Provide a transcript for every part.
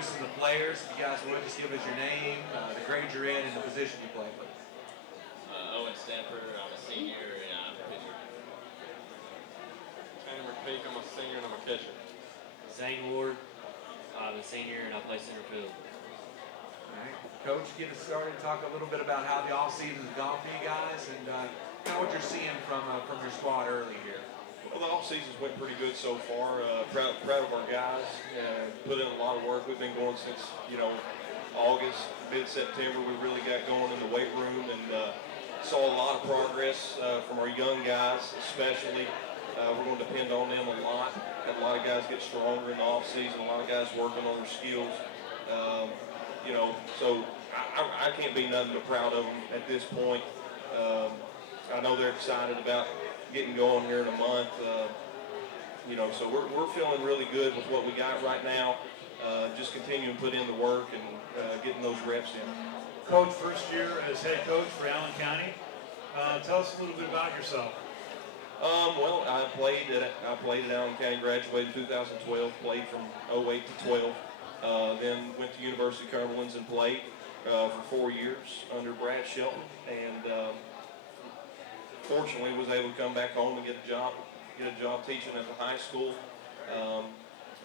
introducing the players. If you guys would just give us your name, the grade you're in, and the position you play. Owen Stamper, I'm a senior and I'm a pitcher. Tanner McPeak, I'm a senior and I'm a catcher. Zane Ward, I'm a senior and I play center field. All right, Coach, get us started. Talk a little bit about how the off season has gone for you guys, and kind of what you're seeing from your squad early here. Well, the off season's went pretty good so far. Proud of our guys. Put in a lot of work. We've been going since August, mid-September. We really got going in the weight room and saw a lot of progress from our young guys, especially. We're going to depend on them a lot. Got a lot of guys get stronger in the off season. A lot of guys working on their skills. So I can't be nothing but proud of them at this point. I know they're excited about getting going here in a month. So we're feeling really good with what we got right now. Just continuing to put in the work and getting those reps in. Coach, first year as head coach for Allen County. Tell us a little bit about yourself. Well, I played at Allen County, graduated in 2012, played from 08 to 12. Then went to University of Cumberland and played for 4 years under Brad Shelton, and fortunately was able to come back home and get a job teaching at the high school,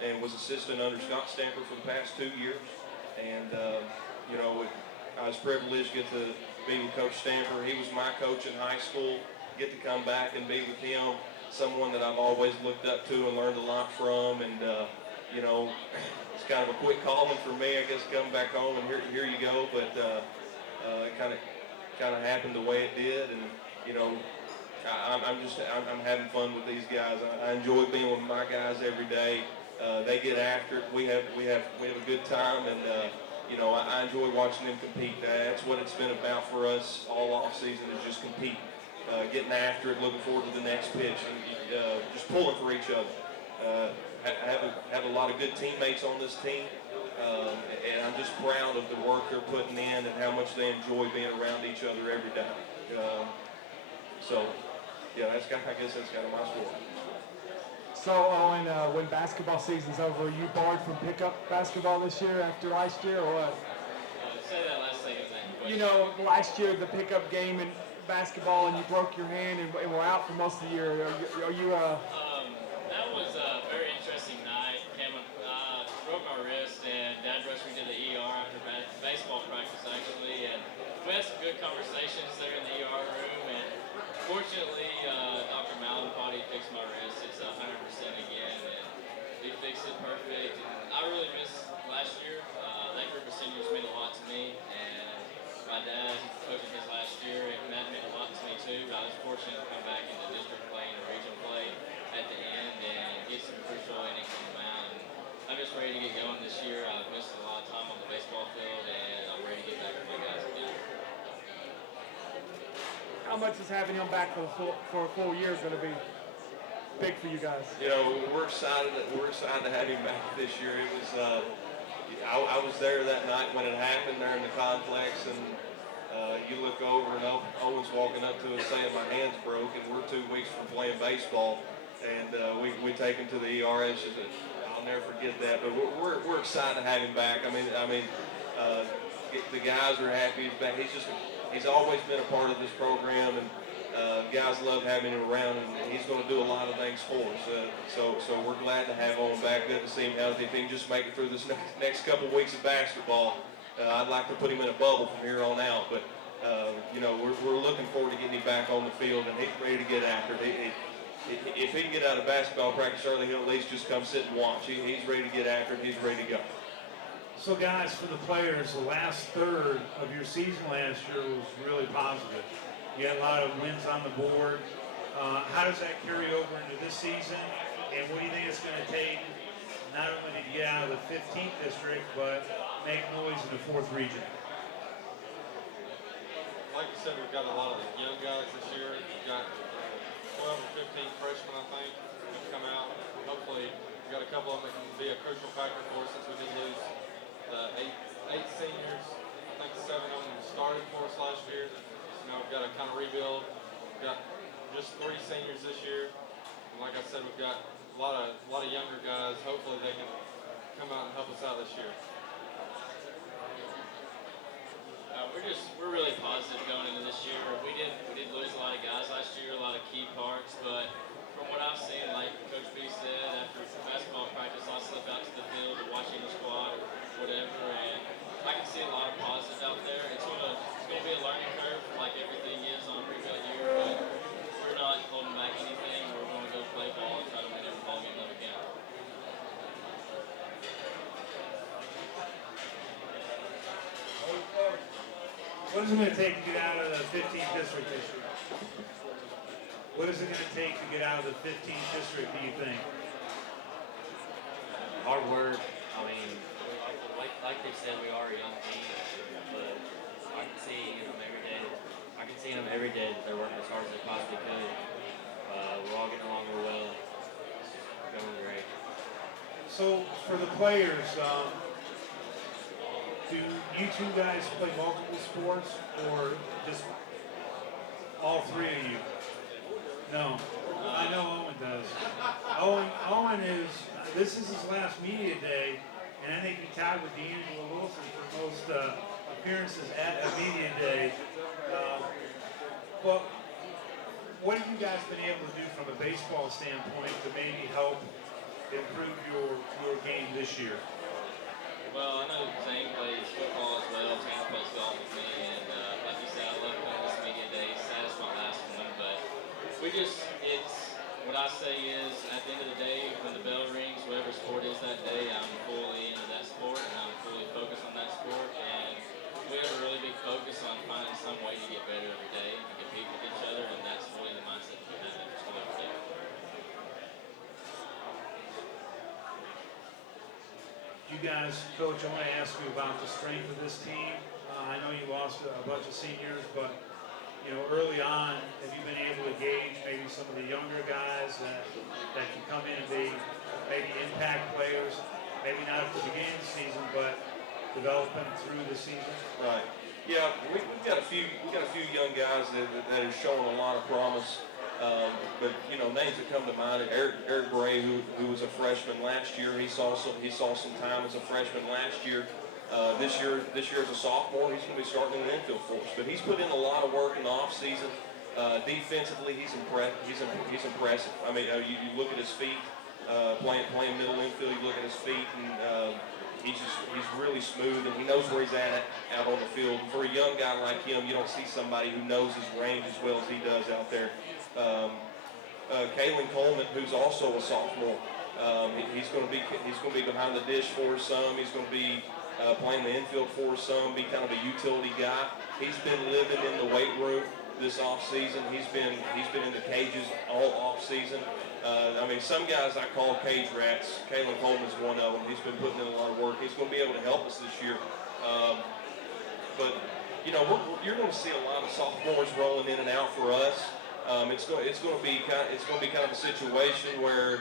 and was assistant under Scott Stamper for the past 2 years. And I was privileged to get to be with Coach Stamper. He was my coach in high school. Get to come back and be with him, someone that I've always looked up to and learned a lot from. And it's kind of a quick calling for me, I guess, coming back home and here you go. But it kind of happened the way it did, and I'm having fun with these guys. I enjoy being with my guys every day. They get after it. We have a good time, and I enjoy watching them compete. That's what it's been about for us all off season, is just compete, getting after it, looking forward to the next pitch, and just pulling for each other. Have a lot of good teammates on this team, and I'm just proud of the work they're putting in and how much they enjoy being around each other every day. I guess that's kind of my story. So, Owen, when basketball season's over, are you barred from pickup basketball this year after last year, or what? Say that last thing again. You know, last year the pickup game in basketball, and you broke your hand and were out for most of the year. Are you That was a very interesting night. Broke my wrist, and Dad rushed me to the ER after baseball practice, actually. And we had some good conversations there in the ER room. And fortunately, Dr. Malinpati fixed my wrist. It's 100% again, and he fixed it perfect. And I really missed last year. That group of seniors meant a lot to me, and my dad coaching his last year, and that meant a lot to me too. But I was fortunate to come back into district play and regional play at the end and get some crucial innings on the mound. I'm just ready to get going this year. I've missed a lot of time on the baseball field, and I'm ready to get back with my guys again. how much is having him back for a full year going to be big for you guys? We're excited to have him back this year. It was I was there that night when it happened there in the complex, and you look over and Owen's walking up to us saying my hand's broke, and we're 2 weeks from playing baseball, and we take him to the ER. I'll never forget that. But we're excited to have him back. The guys are happy he's back. He's always been a part of this program, and guys love having him around, and he's going to do a lot of things for us. So we're glad to have him back. Good to see him healthy. If he can just make it through this next couple of weeks of basketball, I'd like to put him in a bubble from here on out. But we're looking forward to getting him back on the field, and he's ready to get after it. If he can get out of basketball practice early, he'll at least just come sit and watch. He's ready to get after it. He's ready to go. So, guys, for the players, the last third of your season last year was really positive. You had a lot of wins on the board. How does that carry over into this season? And what do you think it's going to take, not only to get out of the 15th district, but make noise in the 4th region? Like you said, we've got a lot of young guys this year. We've got 12 or 15 freshmen, I think, who've come out. Hopefully, we've got a couple of them that can be a crucial factor for us, since we did lose eight seniors. I think 7 of them started for us last year. We've got to kind of rebuild. We've got just 3 seniors this year. And like I said, we've got a lot of younger guys. Hopefully they can come out and help us out this year. we're really positive going into this year. We did lose a lot of guys last year, a lot of key parts, but from what I've seen, like Coach B said, after basketball practice, I'll slip out to the field to watch the squad or whatever, and I can see a lot of positives out there. It's gonna be a learning curve, like everything is on a rebuild year, but we're not holding back anything. We're going to go play ball and try to win every ball game that we can. What is it going to take to get out of the 15th district this year? What is it going to take to get out of the 15th district, do you think? Hard work. I mean, like they said, we are a young team, but I can see in them every day. I can see in them every day that they're working as hard as they possibly could. We're all getting along real well. It's going great. So for the players, do you two guys play multiple sports or just all three of you? No. I know Owen does. Owen this is his last media day, and I think he tied with D'Angelo Wilson for most appearances at a media day. But what have you guys been able to do from a baseball standpoint to maybe help improve your game this year? Well, I know Zane plays football as well. Tanner plays golf with me, and like you said, I love playing this media day. Sad it's my last one, but what I say is, at the end of the day, when the bell rings, whatever sport is that day, I'm fully into that sport, and I'm fully focused on that sport, and we have a really big focus on finding some way to get better every day and compete with each other, and that's really the mindset that we have in school every day. You guys, Coach, I want to ask you about the strength of this team. I know you lost a bunch of seniors, but early on, have you been able to gauge maybe some of the younger guys that can come in and be maybe impact players, maybe not at the beginning of the season, but develop them through the season? Right. Yeah, we've got a few young guys that have shown a lot of promise. But names that come to mind are Eric Bray, who was a freshman last year. He saw some time as a freshman last year. This year as a sophomore, he's going to be starting in the infield for us. But he's put in a lot of work in the off season. Defensively, he's impressive. I mean, you look at his feet, playing middle infield. You look at his feet, and he's really smooth, and he knows where he's at out on the field. And for a young guy like him, you don't see somebody who knows his range as well as he does out there. Kalen Coleman, who's also a sophomore, he's going to be behind the dish for us some. He's going to be playing the infield for us some. Be kind of a utility guy. He's been living in the weight room this off season. He's been in the cages all off season. I mean, some guys I call cage rats. Kalen Coleman's one of them. He's been putting in a lot of work. He's going to be able to help us this year. But you're going to see a lot of sophomores rolling in and out for us. It's going to be kind of a situation where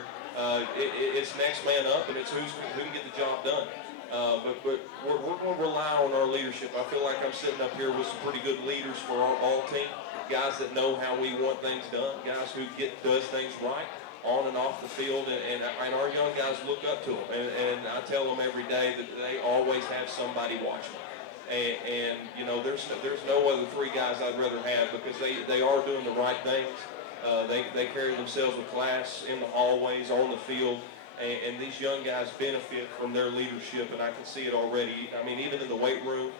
it's next man up, and it's who can get the job done. But we're going to rely on our leadership. I feel like I'm sitting up here with some pretty good leaders for our ball team, guys that know how we want things done, guys who does things right on and off the field, and our young guys look up to them. And I tell them every day that they always have somebody watching. And there's no other three guys I'd rather have, because they are doing the right things. They carry themselves with class in the hallways, on the field, and these young guys benefit from their leadership, and I can see it already. I mean, even in the weight room,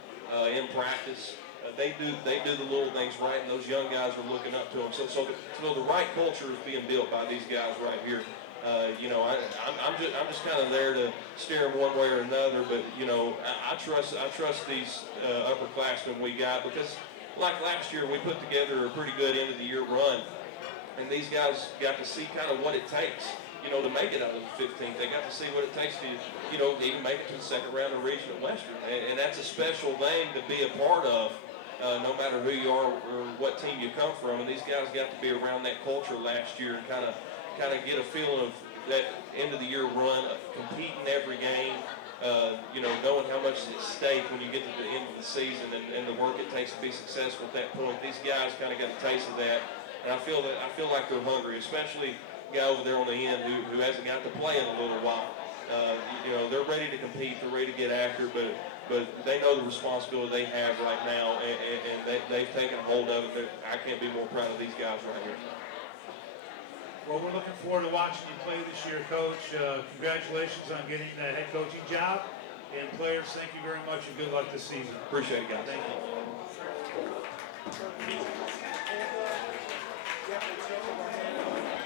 in practice, they do the little things right, and those young guys are looking up to them. So the right culture is being built by these guys right here. I'm just kind of there to steer them one way or another, but I trust these upperclassmen we got, because like last year we put together a pretty good end of the year run, and these guys got to see kind of what it takes, to make it out of the 15th. They got to see what it takes to, even make it to the second round of Regional Western, and that's a special thing to be a part of. No matter who you are or what team you come from, and these guys got to be around that culture last year and kind of get a feeling of that end of the year run, of competing every game, knowing how much is at stake when you get to the end of the season, and the work it takes to be successful at that point. These guys kind of got a taste of that, and I feel like they're hungry, especially the guy over there on the end who hasn't got to play in a little while. They're ready to compete, they're ready to get after it, but they know the responsibility they have right now, and they've taken hold of it. I can't be more proud of these guys right here. Well, we're looking forward to watching you play this year, Coach. Congratulations on getting that head coaching job. And players, thank you very much and good luck this season. Appreciate it, guys. Thank you.